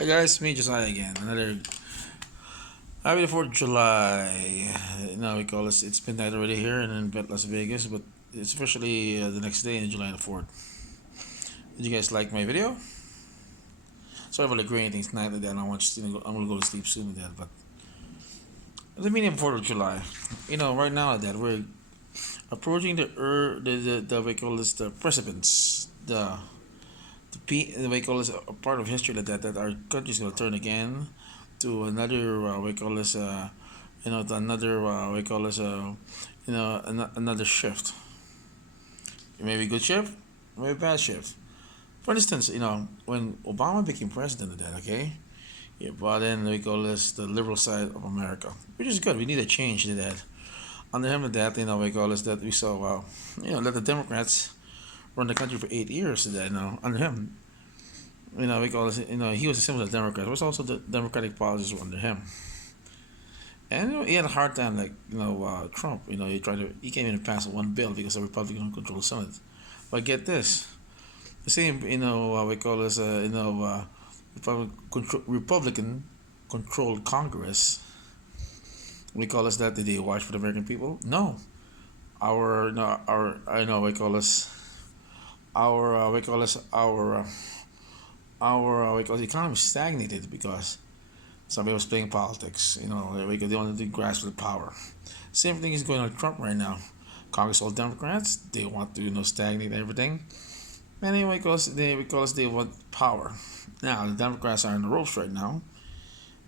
Hi guys, me Josiah again. Another happy 4th of July. Now we call it. It's midnight already here in Las Vegas, but it's officially the next day in July the 4th. Did you guys like my video? Sorry about the grain things tonight like that. I want you to I'm gonna go to sleep soon with that. But the meaning of 4th of July. Right now that we're approaching the we call this the precipice, the we call this a part of history that our country's gonna turn again to another we call this to another we call this another shift. It may be good shift, maybe bad shift. For instance, when Obama became president of that, okay, he brought in we call this the liberal side of America, which is good. We need a change to that. Under him of that, we call this that we saw let the Democrats run the country for 8 years. That under him, we call this he was a symbol of the Democrats. It was also the Democratic policies were under him. And he had a hard time, like Trump. He can't even pass one bill because the Republican control the Senate. But get this, the same we call this Republican controlled Congress. We call this that. Did they watch for the American people? No. Our no our I know we call this our we call this our we call the economy stagnated because somebody was playing politics. They wanted to grasp the power. Same thing is going on with Trump right now. Congress, all Democrats, they want to stagnate everything. Anyway, because they want power. Now the Democrats are in the ropes right now.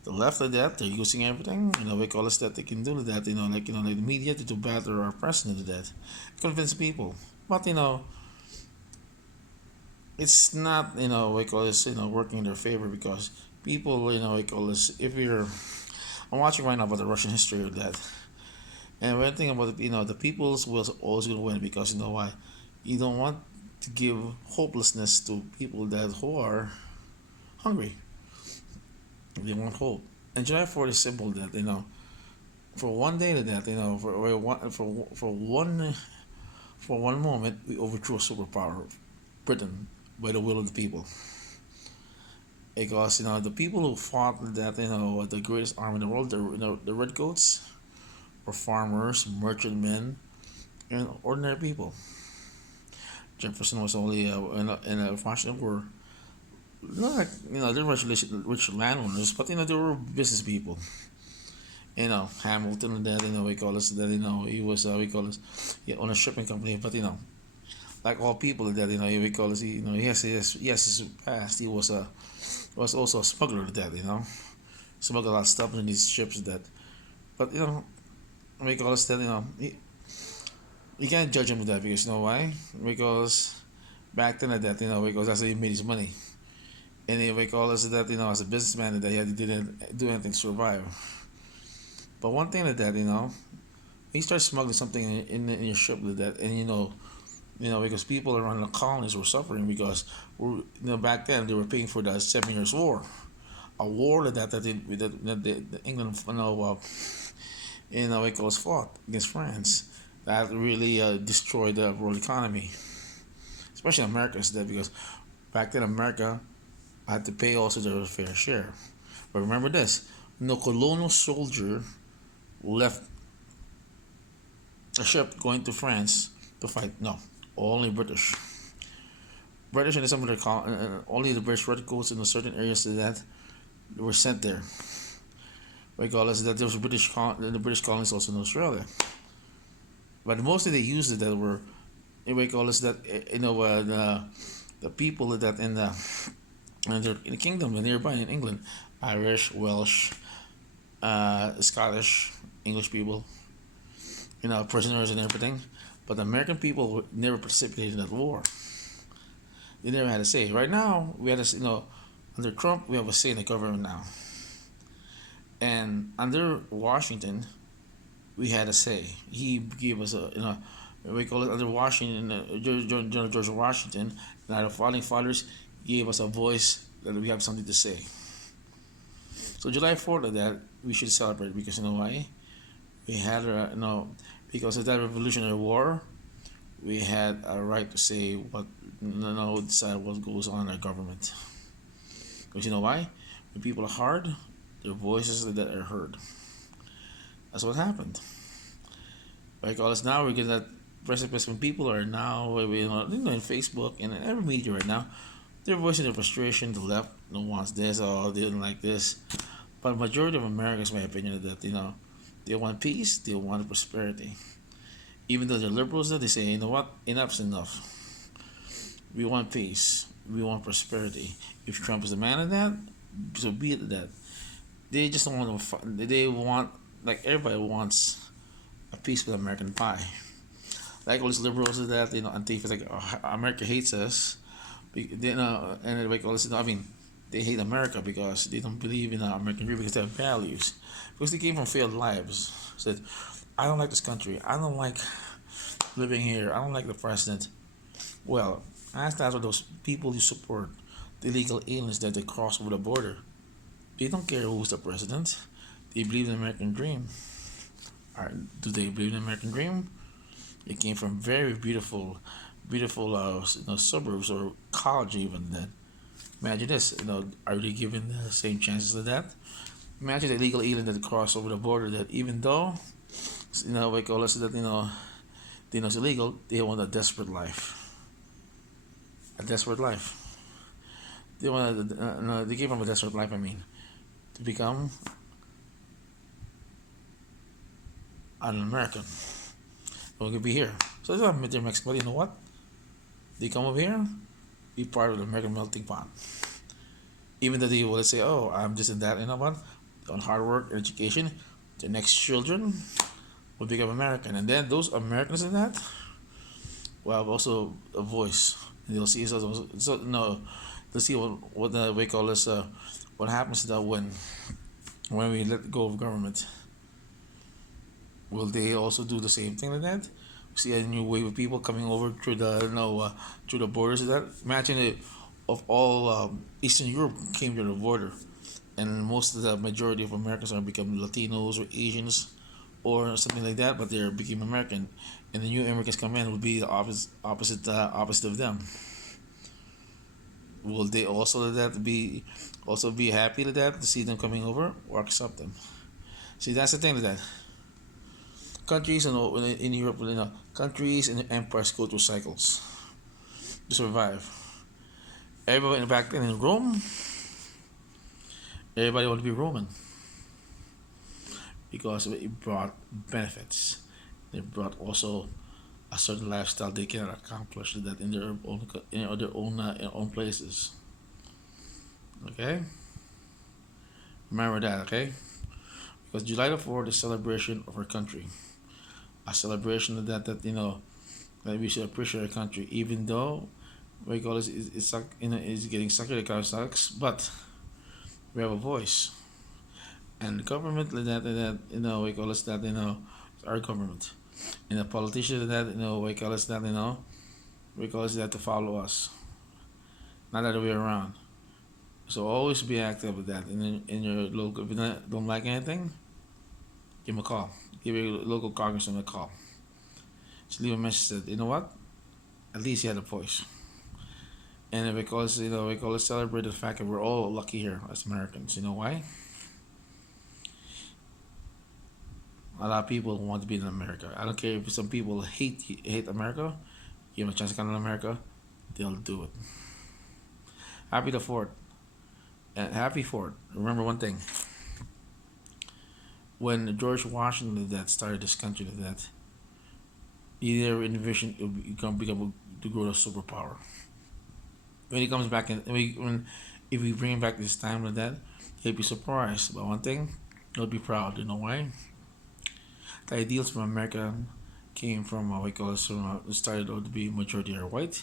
The left of that, they're using everything. Because that they can do that. Like the media to batter our president to that, convince people. But it's not working in their favor because people if you're I'm watching right now about the Russian history of that. And one thing about the people's will always gonna win because you know why? You don't want to give hopelessness to people that who are hungry. They want hope. And July 4th is simple that for one day to that for one moment we overthrew a superpower, Britain, by the will of the people. Because the people who fought that the greatest army in the world, the redcoats, were farmers, merchantmen, and ordinary people. Jefferson was only in a Washington were not like they were rich landowners, but they were business people. Hamilton and that we call us that he was we call us he owned a shipping company, but like all people that we call us he has his past. He was also a smuggler to that smuggled a lot of stuff in these ships that, but we call us that you can't judge him with that because you know why? Because back then at that because that's how he made his money. And we call us that as a businessman that he had to do anything to survive. But one thing that he starts smuggling something in your ship with that, and because people around the colonies were suffering because back then they were paying for the 7 Years' War, a war that England it was fought against France that really destroyed the world economy, especially America's that because back then America had to pay also their fair share. But remember this: no colonial soldier left a ship going to France to fight. No, only British. British and some of the only the British redcoats in certain areas of that were sent there. Regardless that there was the British colonies also in Australia, but mostly they used it that were regardless that the people that in the kingdom and nearby in England, Irish, Welsh, Scottish, English people, prisoners and everything. But the American people never participated in that war. They never had a say. Right now, we had under Trump, we have a say in the government now. And under Washington, we had a say. He gave us we call it under Washington, General George Washington, and our founding fathers gave us a voice that we have something to say. So July 4th of that, we should celebrate because you know why? We had because of that Revolutionary War, we had a right to say decide what goes on in our government. Because you know why? When people are hard, their voices that are heard. That's what happened. Like all this now, we're getting that precipice when people are now, in Facebook and in every media right now, they're voicing their frustration. The left no wants this, or they don't like this. But majority of Americans, my opinion, is that they want peace, they want prosperity. Even though they're liberals, they say, you know what, enough's enough. We want peace, we want prosperity. If Trump is a man of that, so be it that. They just don't want to. They want, like everybody wants a piece of American pie. Like all these liberals is that Antifa is like, oh, America hates us. And like all this. I mean, they hate America because they don't believe in American dream because they have values. Because they came from failed lives. Said, I don't like this country. I don't like living here. I don't like the president. Well, ask that for those people you support, the illegal aliens that they cross over the border. They don't care who's the president. They believe in the American dream. Do they believe in the American dream? They came from very beautiful, beautiful suburbs or college even. Then imagine this. Are they given the same chances to that? Imagine the illegal alien that cross over the border. That even though we call us that they know it's illegal, they want a desperate life. A desperate life. They want. No, they came from a desperate life. I mean, to become an American. They want to be here. So they admit they're Mexican. But you know what? They come over here, be part of the American melting pot. Even though they will say, "Oh, I'm this and that," you know what? On hard work, education, their next children will become American, and then those Americans in that will have also a voice. And they'll see so no, they'll see what we call this. What happens to that when we let go of government? Will they also do the same thing like that? See a new wave of people coming over through the through the borders of that. Imagine it, of all Eastern Europe came to the border, and most of the majority of Americans are becoming Latinos or Asians, or something like that. But they're becoming American, and the new immigrants come in would be the opposite of them. Will they also that be happy with that to see them coming over or accept them? See, that's the thing with that. Countries in Europe, countries and empires go through cycles to survive. Everybody back then in Rome, everybody wanted to be Roman because it brought benefits. It brought also a certain lifestyle they cannot accomplish that in their own places. Okay, remember that. Okay, because July the 4th is a celebration of our country, a celebration of that that we should appreciate our country, even though we call it it's getting sucker the car sucks, but we have a voice, and the government that we call it that it's our government, and the politicians that we call it that we call it that to follow us, not the other way around. So always be active with that in your local. If you don't like anything, give him a call. Give your local congressman a call. Just leave a message that you know what, at least he had a voice. And because we call it celebrate the fact that we're all lucky here as Americans. You know why? A lot of people want to be in America. I don't care if some people hate America. Give them a chance to come to America, they'll do it. Happy the fourth, and happy fourth. Remember one thing: when George Washington that started this country, that he never envisioned it would become to grow a superpower. When he comes back and when if we bring him back this time like that, he'll be surprised. But one thing, he'll be proud. You know why? The ideals from America came from we call it started out to be majority are white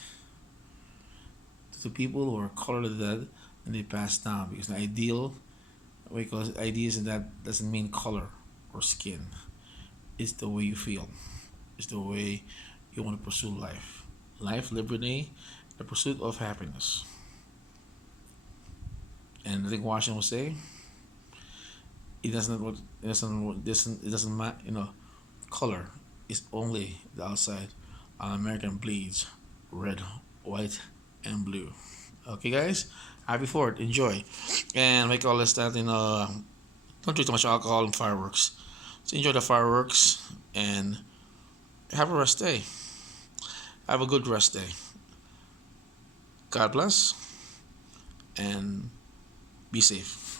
to the people who are colored that and they passed down because the ideal we call it ideas and that doesn't mean color or skin. It's the way you feel. It's the way you want to pursue life. Life, liberty, the pursuit of happiness. And I think Washington will say, it doesn't matter, color is only the outside. An American bleeds red, white, and blue. Okay, guys. Happy 4th. Enjoy. And we call this that, don't drink too much alcohol and fireworks. So enjoy the fireworks and have a rest day. Have a good rest day. God bless and be safe.